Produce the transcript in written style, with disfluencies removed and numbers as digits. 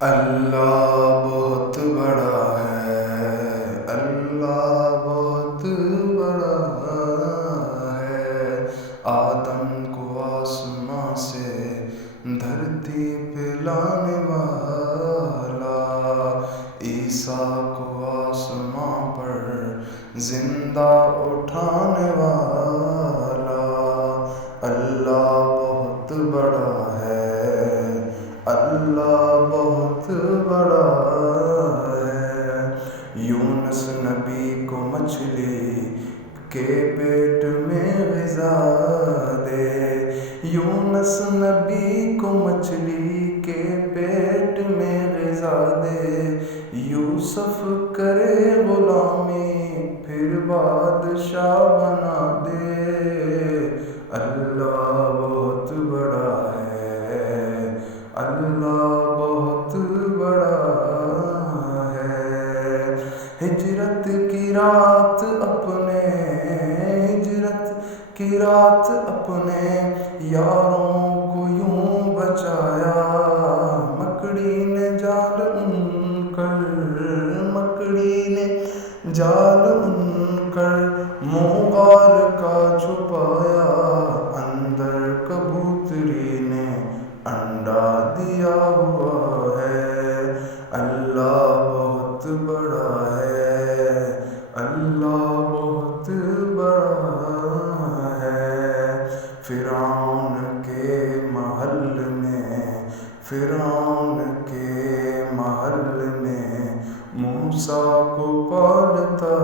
اللہ بہت بڑا ہے، اللہ بہت بڑا ہے۔ آدم کو آسماں سے دھرتی پہ لانے والا، عیسیٰ کو آسماں پر زندہ اٹھانے والا، اللہ بہت بڑا ہے، اللہ بہت بڑا ہے۔ یونس نبی کو مچھلی کے پیٹ میں غذا دے، یونس نبی کو مچھلی کے پیٹ میں غذا دے، یوسف کرے غلامی پھر بادشاہ بنا دے، اللہ بہت بڑا ہے، اللہ بہت بڑا ہے۔ ہجرت کی رات اپنے یاروں کو یوں بچایا، مکڑی نے جال ان کر منہ غار کا چھپایا، اندر کبوتری نے انڈا دیا ہوا ہے، اللہ بہت بڑا ہے، اللہ بہت بڑا ہے۔ فرعون کے محل میں موسیٰ کو پالتا